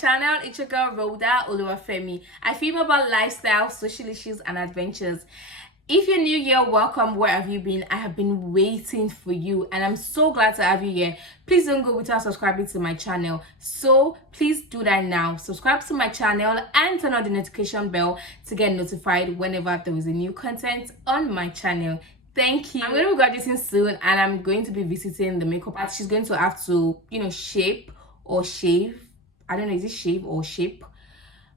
channel. It's your girl Rhoda Oluwafemi. I film about lifestyle, social issues, and adventures. If you're new here, welcome. Where have you been? I have been waiting for you, and I'm so glad to have you here. Please don't go without subscribing to my channel. So please do that now. Subscribe to my channel and turn on the notification bell to get notified whenever there is a new content on my channel. Thank you. I'm going to be graduating soon, and I'm going to be visiting the makeup artist. She's going to have to, shape or shave. I don't know, is it shave or shape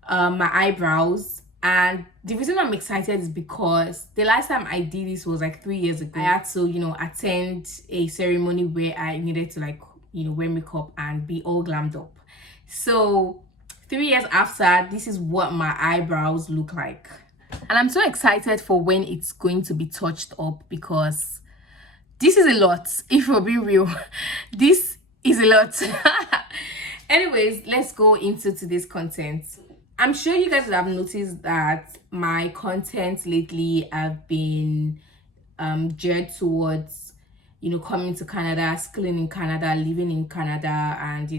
my eyebrows. And the reason I'm excited is because the last time I did this was like 3 years ago. I had to, attend a ceremony where I needed to wear makeup and be all glammed up. So 3 years after, this is what my eyebrows look like. And I'm so excited for when it's going to be touched up, because this is a lot. If we're being real, this is a lot. Anyways, let's go into today's content. I'm sure you guys have noticed that my content lately have been geared towards coming to Canada, schooling in Canada, living in Canada, and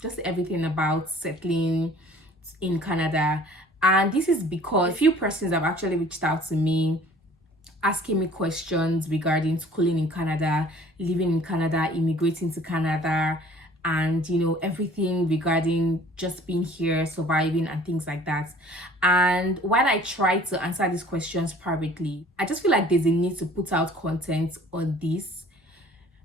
just everything about settling in Canada. And this is because a few persons have actually reached out to me asking me questions regarding schooling in Canada, living in Canada, immigrating to Canada, and everything regarding just being here, surviving, and things like that. And while I try to answer these questions privately, I just feel like there's a need to put out content on this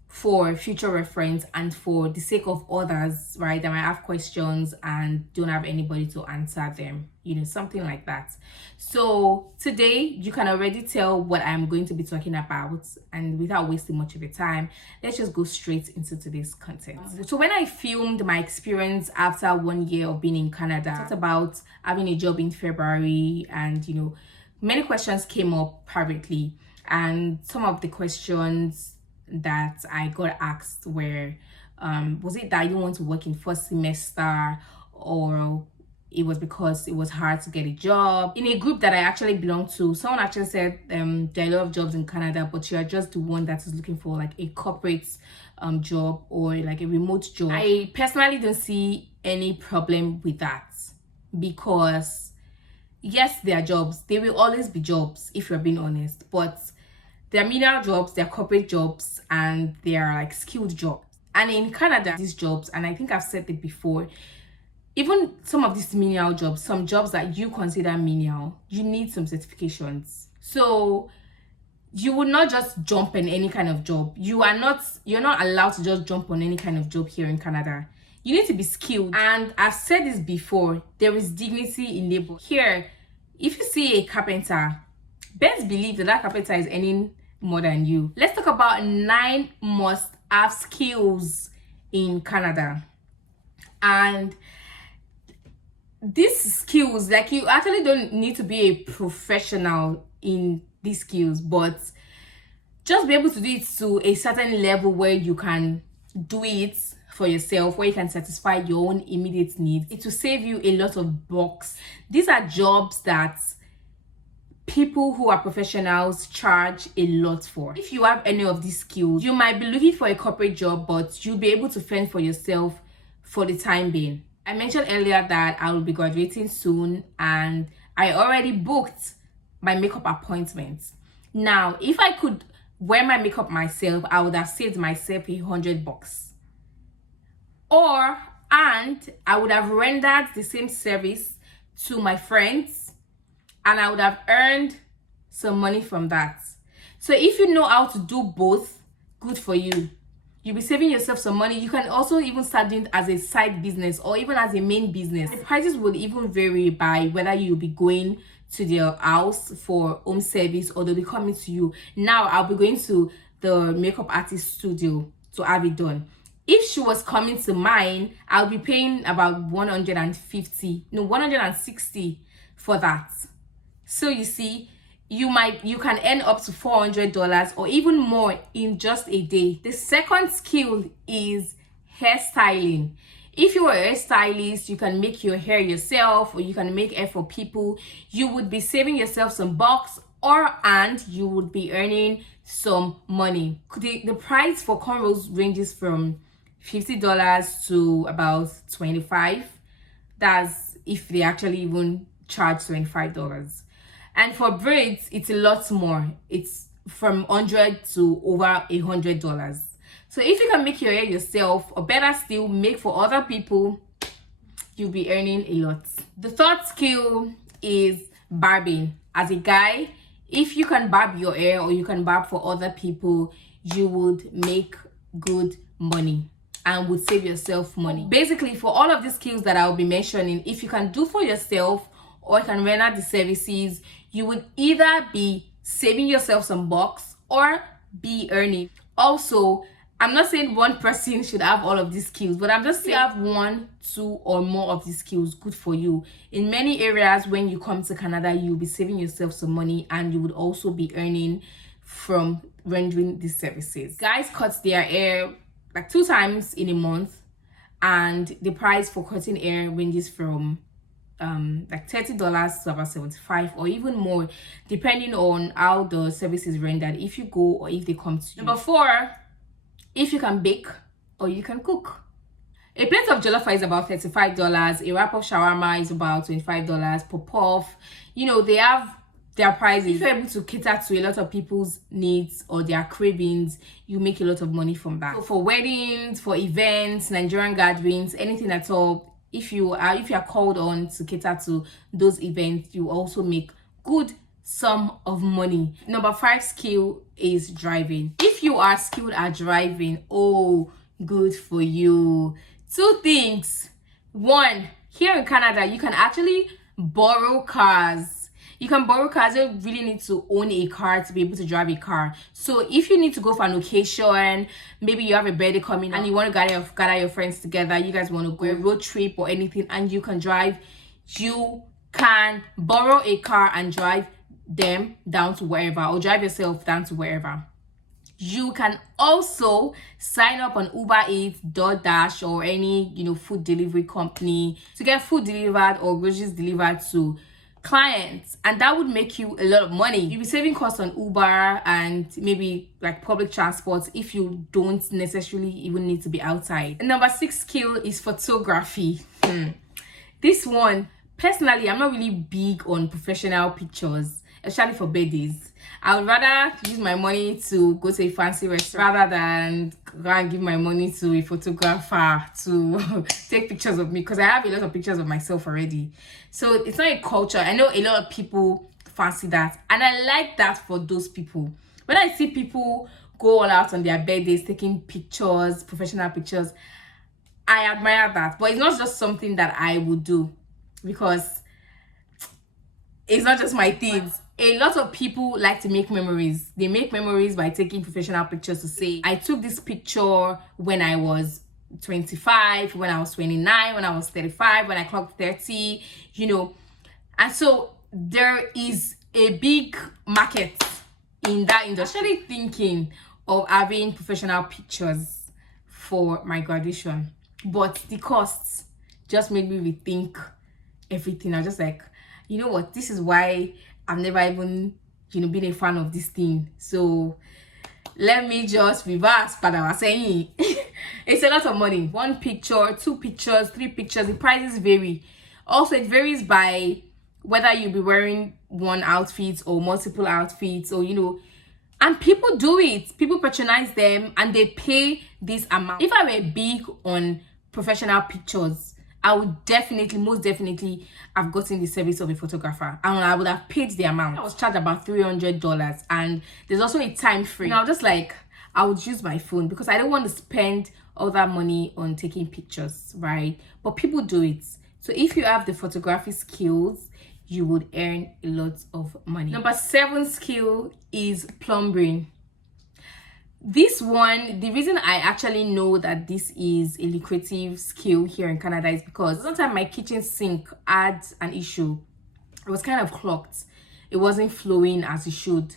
for future reference and for the sake of others, right, that might have questions and don't have anybody to answer them, something like that. So today you can already tell what I'm going to be talking about, and without wasting much of your time, let's just go straight into today's content. So when I filmed my experience after 1 year of being in Canada, I talked about having a job in February, and many questions came up privately, and some of the questions that I got asked were, was it that I didn't want to work in first semester, or it was because it was hard to get a job? In a group that I actually belong to, someone actually said there are a lot of jobs in Canada, but you are just the one that is looking for like a corporate job or like a remote job. I personally don't see any problem with that, because yes, there are jobs. There will always be jobs, if you're being honest, but there are menial jobs, there are corporate jobs, and there are like skilled jobs. And in Canada, these jobs, and I think I've said it before, even some of these menial jobs, some jobs that you consider menial, you need some certifications. So you would not just jump in any kind of job. You're not allowed to just jump on any kind of job here in Canada. You need to be skilled. And I've said this before, there is dignity in labor. Here, if you see a carpenter, best believe that carpenter is earning more than you. Let's talk about 9 must-have skills in Canada. And these skills, like, you actually don't need to be a professional in these skills, but just be able to do it to a certain level where you can do it for yourself, where you can satisfy your own immediate needs. It will save you a lot of bucks. These are jobs that people who are professionals charge a lot for. If you have any of these skills, you might be looking for a corporate job, but you'll be able to fend for yourself for the time being. I mentioned earlier that I will be graduating soon, and I already booked my makeup appointments. Now, if I could wear my makeup myself, I would have saved myself $100. And I would have rendered the same service to my friends, and I would have earned some money from that. So if you know how to do both, good for you. You'll be saving yourself some money. You can also even start doing it as a side business or even as a main business. The prices will even vary by whether you'll be going to their house for home service or they'll be coming to you. Now I'll be going to the makeup artist studio to have it done. If she was coming to mine, I'll be paying about $160 for that. So you see, you can earn up to $400 or even more in just a day. The second skill is hairstyling. If you're a hairstylist, you can make your hair yourself, or you can make hair for people. You would be saving yourself some bucks, and you would be earning some money. The price for cornrows ranges from $50 to about $25. That's if they actually even charge $25. And for braids, it's a lot more. It's from 100 to over $100. So if you can make your hair yourself, or better still, make for other people, you'll be earning a lot. The third skill is barbing. As a guy, if you can barb your hair or you can barb for other people, you would make good money and would save yourself money. Basically, for all of these skills that I'll be mentioning, if you can do for yourself or you can render the services, you would either be saving yourself some bucks or be earning. Also, I'm not saying one person should have all of these skills, but I'm just saying have 1, 2, or more of these skills, good for you. In many areas, when you come to Canada, you'll be saving yourself some money and you would also be earning from rendering these services. Guys cut their hair like 2 times in a month, and the price for cutting hair ranges from like $30 to about $75 or even more, depending on how the service is rendered, if you go or if they come to you. Number 4, if you can bake or you can cook. A plate of jollof rice is about $35. A wrap of shawarma is about $25 per puff. You know, they have their prices. If you're able to cater to a lot of people's needs or their cravings, you make a lot of money from that. So for weddings, for events, Nigerian gatherings, anything at all, if you are called on to cater to those events, you also make good sum of money. Number 5 skill is driving. If you are skilled at driving, oh, good for you. 2 things. 1, here in Canada, you can actually borrow cars. You can borrow cars. You don't really need to own a car to be able to drive a car. So if you need to go for an occasion, maybe you have a birthday coming and you want to gather your friends together, you guys want to go a road trip or anything, and you can drive, you can borrow a car and drive them down to wherever, or drive yourself down to wherever. You can also sign up on Uber Eats, DoorDash, or any food delivery company to get food delivered or groceries delivered to clients, and that would make you a lot of money. You'll be saving costs on Uber and maybe like public transport if you don't necessarily even need to be outside. And number 6 skill is photography. This one, personally, I'm not really big on professional pictures, especially for birthdays. I would rather use my money to go to a fancy restaurant rather than go and give my money to a photographer to take pictures of me, because I have a lot of pictures of myself already. So it's not a culture. I know a lot of people fancy that, and I like that for those people. When I see people go all out on their birthdays taking pictures, professional pictures, I admire that. But it's not just something that I would do, because it's not just my thing. A lot of people like to make memories. They make memories by taking professional pictures to say, I took this picture when I was 25, when I was 29, when I was 35, when I clocked 30, And so there is a big market in that industry. I'm actually thinking of having professional pictures for my graduation, but the costs just made me rethink everything. I'm just like, you know what, this is why I've never even been a fan of this thing. So let me just reverse what I was saying. It's a lot of money. 1 picture, 2 pictures, 3 pictures, the prices vary. Also, it varies by whether you'll be wearing one outfit or multiple outfits, or and people do it. People patronize them and they pay this amount. If I were big on professional pictures, I would most definitely have gotten the service of a photographer, and I would have paid the amount. I was charged about $300, and there's also a time frame. I was just like, I would use my phone because I don't want to spend all that money on taking pictures, right? But people do it. So if you have the photography skills, you would earn a lot of money. Number 7 skill is plumbing. This one, the reason I actually know that this is a lucrative skill here in Canada is because sometimes my kitchen sink had an issue. It was kind of clogged. It wasn't flowing as it should.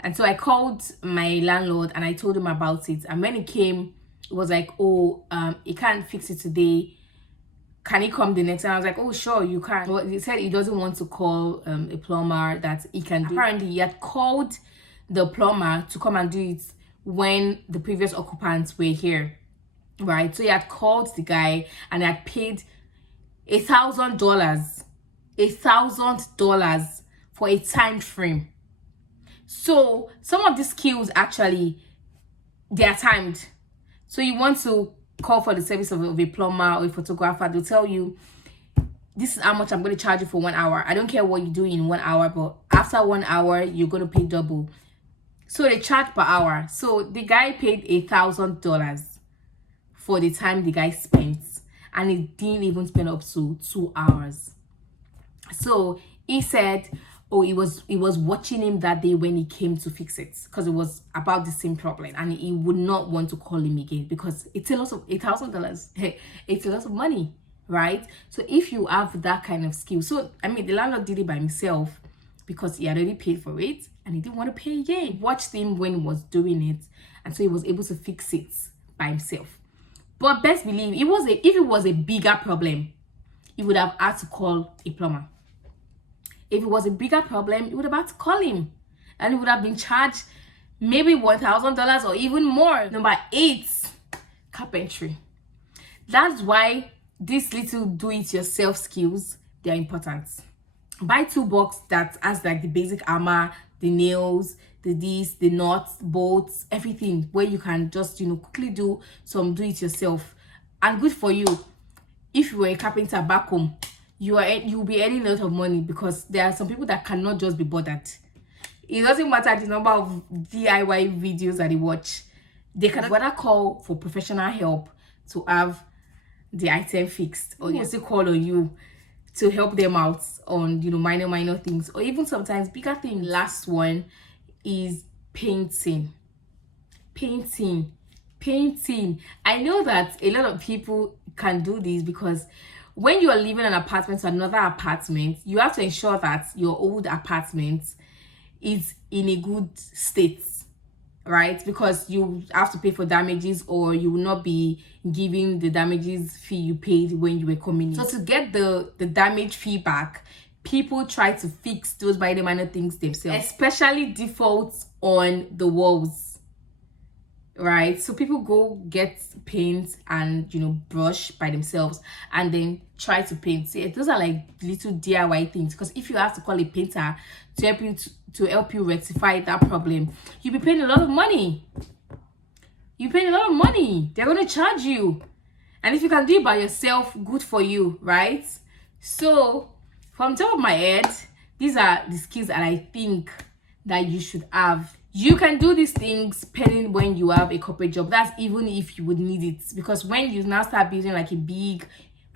And so I called my landlord and I told him about it. And when he came, it was like, oh, he can't fix it today. Can he come the next time? I was like, oh, sure, you can. But he said he doesn't want to call a plumber, that he can do. Apparently, he had called the plumber to come and do it when the previous occupants were here, right? So he had called the guy and had paid $1,000, $1,000 for a time frame. So some of these skills actually, they are timed. So you want to call for the service of a plumber or a photographer. They'll tell you, this is how much I'm going to charge you for 1 hour. I don't care what you do in 1 hour, but after 1 hour you're going to pay double. So they charge per hour. So the guy paid $1,000 for the time the guy spent, and he didn't even spend up to 2 hours. So he said, oh, he was watching him that day when he came to fix it, because it was about the same problem, and he would not want to call him again because it's a lot of $1,000. It's a lot of money, right? So if you have that kind of skill, so I mean, the landlord did it by himself because he had already paid for it and he didn't want to pay again. He watched him when he was doing it, and so he was able to fix it by himself. But best believe, if it was a bigger problem, he would have had to call a plumber. If it was a bigger problem, you would have had to call him, and he would have been charged maybe $1,000 or even more. Number 8, carpentry. That's why these little do-it-yourself skills, they are important. Buy 2 boxes that has like the basic hammer, the nails, the nuts, bolts, everything, where you can just quickly do some do-it-yourself. And good for you. If you were a carpenter back home, you'll be earning a lot of money, because there are some people that cannot just be bothered. It doesn't matter the number of DIY videos that they watch. They can rather call for professional help to have the item fixed, or just call on you to help them out on minor things, or even sometimes bigger things. Last one is painting. I know that a lot of people can do this, because when you are living an apartment to another apartment, you have to ensure that your old apartment is in a good state, right? Because you have to pay for damages, or you will not be giving the damages fee you paid when you were coming in. So to get the damage fee back, people try to fix those minor things themselves, especially defaults on the walls, right? So people go get paint and brush by themselves, and then try to paint. See, those are like little DIY things, because if you have to call a painter to help you rectify that problem, you'll be paying a lot of money. They're going to charge you, and if you can do it by yourself, good for you, right? So from top of my head, these are the skills that I think that you should have. You can do these things pending when you have a corporate job. That's even if you would need it, because when you now start building like a big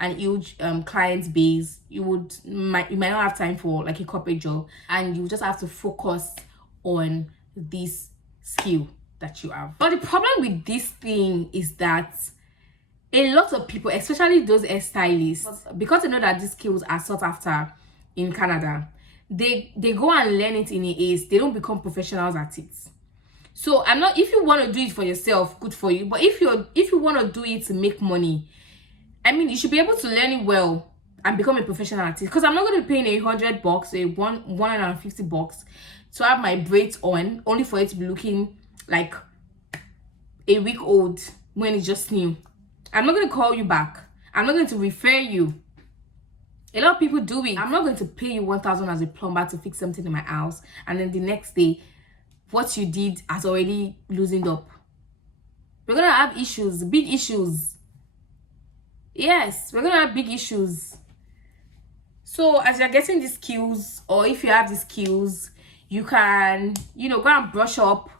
and huge client base, you might not have time for like a corporate job, and you just have to focus on this skill that you have. But the problem with this thing is that a lot of people, especially those hairstylists, because they know that these skills are sought after in Canada, they go and learn it in a haste. They don't become professionals at it. So if you want to do it for yourself, good for you. But if you want to do it to make money, I mean, you should be able to learn it well and become a professional artist. Because I'm not going to be paying $100, $150 to have my braids on, only for it to be looking like a week old when it's just new. I'm not going to call you back. I'm not going to refer you. A lot of people do it. I'm not going to pay you $1,000 as a plumber to fix something in my house, and then the next day, what you did has already loosened up. We're going to have issues, big issues. Yes, we're going to have big issues. So as you're getting these skills, or if you have the skills, you can, go and brush up,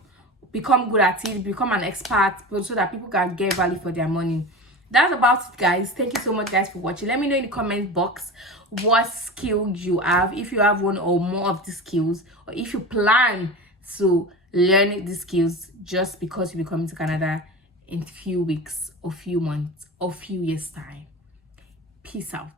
become good at it, become an expert, so that people can get value for their money. That's about it, guys. Thank you so much, guys, for watching. Let me know in the comment box what skill you have, if you have one or more of the skills, or if you plan to learn these skills just because you'll be coming to Canada in a few weeks or few months or few years time. Peace out.